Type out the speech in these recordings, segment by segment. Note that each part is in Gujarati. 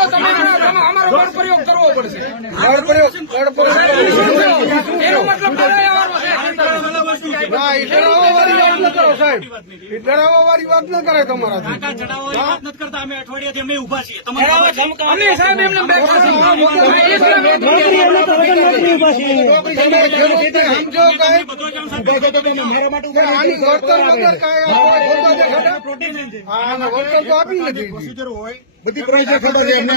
અમારો બળ પ્રયોગ કરવો પડશે. એનો મતલબ ડરાવવા વાળી વાત ન કરે તમારાથી. વાત નથી કરતા. અમે અઠવાડિયાથી અમે ઉભા છીએ. સાહેબ એમને સમજો આની વર્તન વગર વર્તન તો આપી નથી. બધી પ્રાઇઝ ખબર છે એમને.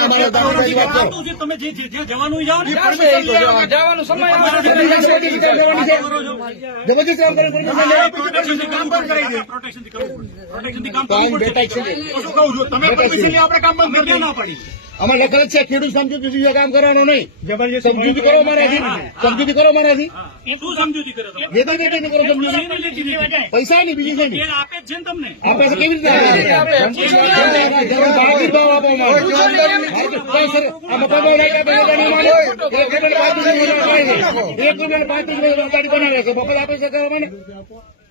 તમે જે જવાનું જાઓ ને જવાનો સમય આમાં લખેલ છે ખેડૂત સમજૂતી કામ કરવાનું નહીં. સમજૂતી કરો મારાથી. સમજૂતી કરો મારાથી. શું સમજૂતી કરો તમે? વેતન વેતન કરો સમજૂતી. પૈસા નહીં બીજી કઈ નહીં. આપે જ છે ને તમને. આપે છે કેવી રીતે આપે છે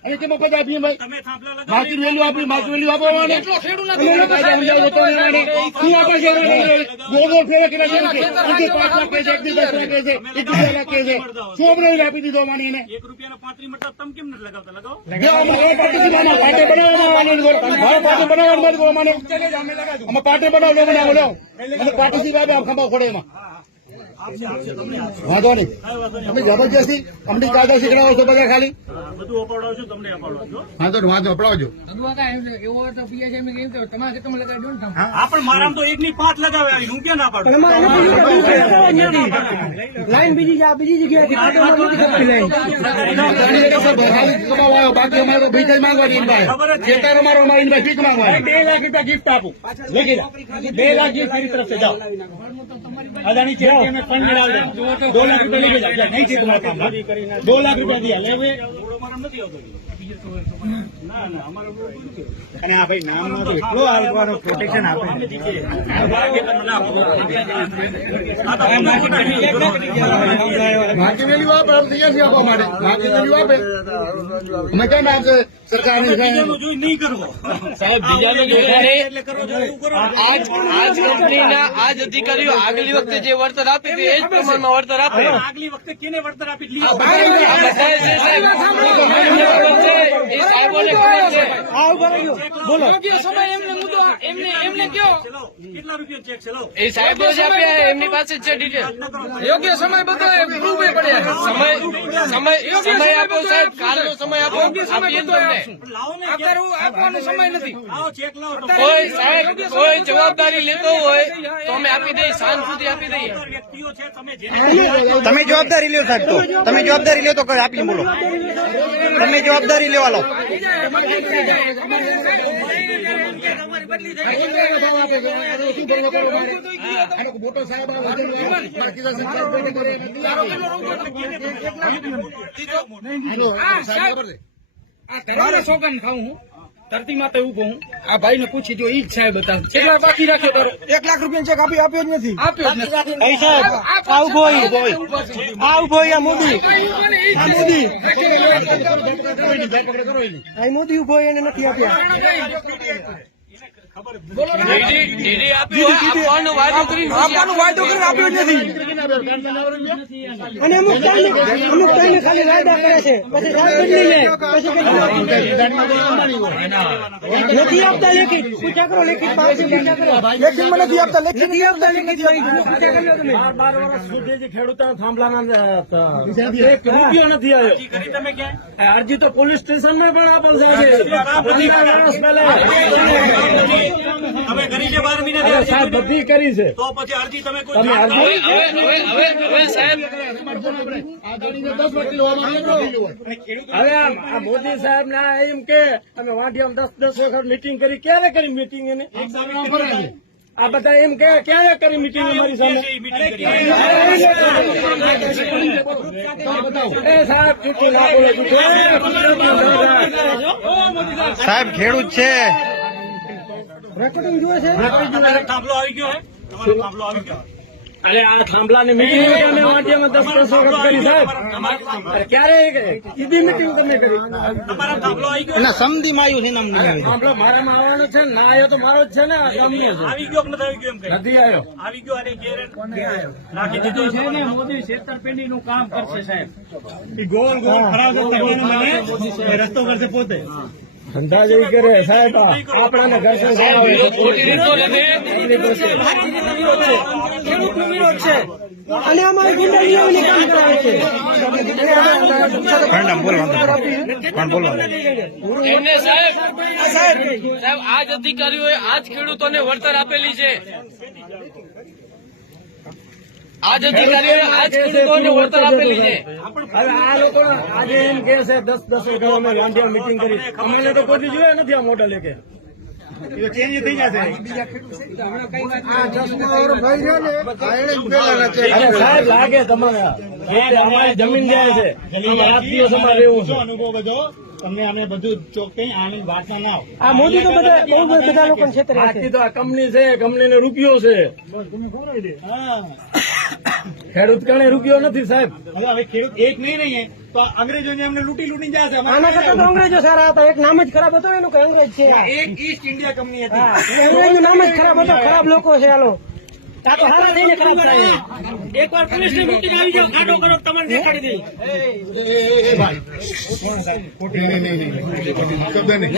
અને તે મફત આપીએ ભાઈ. તમે થાંભલા લગાવો. માર્કેટ વેલ્યુ આપી. માર્કેટ વેલ્યુ આપો મને. શું આપે છે? ગોળ ફેરે કેટલા છે? 5 લાખ કહે છે, 10 લાખ કહે છે, 21 લાખ કહે છે. શું અમને આપી દીધો માની એને? 1 રૂપિયાના 35 મટર તમે કેમ નથી લગાવતા? લગાવો. પાટે બનાવવાનો બનાવો. અને પાર્ટી ખંભા ખોડે એમાં વાંધો નહીં. તમે જબરજસ્તી કંપની કાયદા શીખડાવો છો બધા ખાલી. બધું અપાવડાવજો. તમને અપાવડાવજો. હા તો વાંધો અપડાવજો. હા પણ મારામાં તો 1 ની 5 લગાવે. હું ક્યાં ના પાડું? લાઈન બીજી જગ્યાએ બાકી અમારે ભીખ માંગવાની ખેતર અમારો અમારી ભીખ માંગવાની. 2 લાખ રૂપિયા ગિફ્ટ આપું. લખી દો. 2 લાખ ગિફ્ટ मेरी तरफ से जाओ. अदानी चैरिटी में फंड में डाल देना. 2 लाख रुपया लेके जाओ. नहीं चाहिए तुम्हारा काम. 2 लाख रुपया दिया ले हुए. ના ના અમારો અને આ ભાઈ નામ નો એટલો આવવાનો પ્રોટેક્શન આપે. માર્કેટ વેલ્યુ આપે તૈયાર છે આપવા માટે. માર્કેટ વેલ્યુ આપે અમે કેમ આપશે સરકારની જોઈ નહીં કરવો. સાહેબ બીજાને જોઈએ એટલે કરો છો એવું કરો. આજ કંપનીના આજ અધિકારીઓ આગલી વખતે જે વળતર આપી હતી એ જ પ્રમાણમાં વળતર આપે. આગલી વખતે કેને વળતર આપી દીધી? આ બધા છે સાહેબ. એ સાહેબોને ખબર છે. યોગ્ય સમય એમને મુદ્દો એમને કયો કેટલા રૂપિયા ચેક છે? લો. એ સાહેબો જ આપ્યા એમની પાસે જ છે ડિટેલ. યોગ્ય સમય બધો પ્રૂફ પડ્યા. સમય આપો સાહેબ. કાલનો સમય આપો. આપીએ તમને. લાવો ને અત્યારે આપવાનો સમય નથી. લાવો ચેક લાવો. કોઈ સાહેબ કોઈ જવાબદારી લેતો હોય તો અમે આપી દઈએ. સાંજ સુધી આપી દઈએ. વ્યક્તિઓ છે તમે જે તમે જવાબદારી લ્યો સાહેબ. તો તમે જવાબદારી લ્યો તો આપી બોલો. તમે જવાબદારી લેવા લો. મોટો સાહેબ સોગન ખાઉં હું ધરતી માથે ઉભો હું. આ ભાઈ ને પૂછી જો ઈ જ સાહેબ હતા. કેટલા બાકી રાખ્યો તારો? 1 લાખ રૂપિયા ચેક આપ્યો જ નથી. આપ્યો જ નથી. આ ઉભો આ મોદી. આ મોદી. આ મોદી ઉભો એને નથી આપ્યા. ડીડી આપ્યું. આપવાનો વાયદો કરીને આપ્યો જ નથી. અને અમુક ટાઈમે ખાલી વાયદા કરે છે. પછી સાહેબ બદલી લે. પછી નથી આપતા લેખિત. પૂછા કરો લેખિત. લેખિત મને નથી આપતા. લેખિત નથી આપતા. પૂછા કરી લો તમે. 12 વર્ષ સુધી જે ખેડૂતોના થાંભલાના રૂપિયો નથી આવ્યો. અરજી કરી તમે ક્યાં? અરજી તો પોલીસ સ્ટેશનમાં પણ આપેલ છે. તમે કરી છે 12 મહિના સાહેબ બધી કરી છે. તો પછી અરજી તમે કોઈ હવે સાહેબ હવે આ મોદી સાહેબ ના એમ કે અમે વાંઢિયામાં 10 વખત મીટિંગ કરી. ક્યારે કરી મીટિંગ એને? આ બધા એમ કે ક્યારે કરી મીટિંગ અમારી સામે? સાહેબ જૂઠું ના બોલે. સાહેબ ખેડૂત છે. રેકોર્ડિંગ જુએ છે. થાંભલો આવી ગયો હે. તમારો થાંભલો આવી ગયો. અરે આ થાંભલાની મીટિંગ અમે વાંટિયામાં 10 વખત કરી સાહેબ. અરે ક્યારે કીધી મીટિંગ તમે કરી? ના સમધીમાં આવ્યું છે ને અમને થાંભલો મારામાં આવવાનો છે ને, ના આવ્યો તો મારો જ છે ને, આ ગામનો છે. આવી ગયો કે નથી આવી ગયો એમ કઈ નથી આવ્યો. આવી ગયો અને ઘેર નાખી દીધો છે ને મોદી છેતરપિંડી નું કામ કરશે સાહેબ. ગોળ ગોળ ખરાબ રસ્તો કરશે પોતે. ધંધા જેવી કરે સાહેબ. આપણાને ઘર્ષણ થયા હોય તો ખોટી રીતો નથી. ખેડૂતનો વિરોધ છે અને અમારે ગુંડાગીરીઓની કામ કરાવે છે. એમને સાહેબ આ જ અધિકારીઓએ આ જ ખેડૂતોને વળતર આપેલી છે. આ જ અધિકારીઓએ આ જ ખેડૂતોને વળતર આપેલી છે. હવે આ લોકો આજે એમ કે છે 10 વખત અમે વાંઢિયા મીટિંગ કરી. અમને તો કોઈ જોયે નથી આ મોટા લેકે. ચેન્જ થઈ જશે. અરે સાહેબ લાગે તમારે અમારી જમીન જાય છે. આમાં રાત દિવસ અમારે રહેવું છે. અનુભવ બધો તમને અમે બધું ચોખ્ખી આની વાતના ના આવો. આ મોદી તો બધા બહુ બધા લોકો છેતરે છે. બાકી તો આ કંપની છે, કંપનીને રૂપિયો છે. ખેડૂત કણે રૂપિયો નથી સાહેબ. હવે ખેડૂત એક નહીં રહીએ તો અંગ્રેજોને અમને લૂંટી જાય છે. આના કરતા તો અંગ્રેજો સારા હતા. એક નામ જ ખરાબ હતું ને એનું કે અંગ્રેજ છે. એક ઈસ્ટ ઇન્ડિયા કંપની હતી. હા, અંગ્રેજનું નામ જ ખરાબ હતું. ખરાબ લોકો છે હાલો. આ તો હારા થઈને ખરાબ થાય. એકવાર પોલીસને મૂકીને આવી જાઓ, ખાડો કરો તમને દેખાડી દઈ. નહીં, શબ્દ નહીં.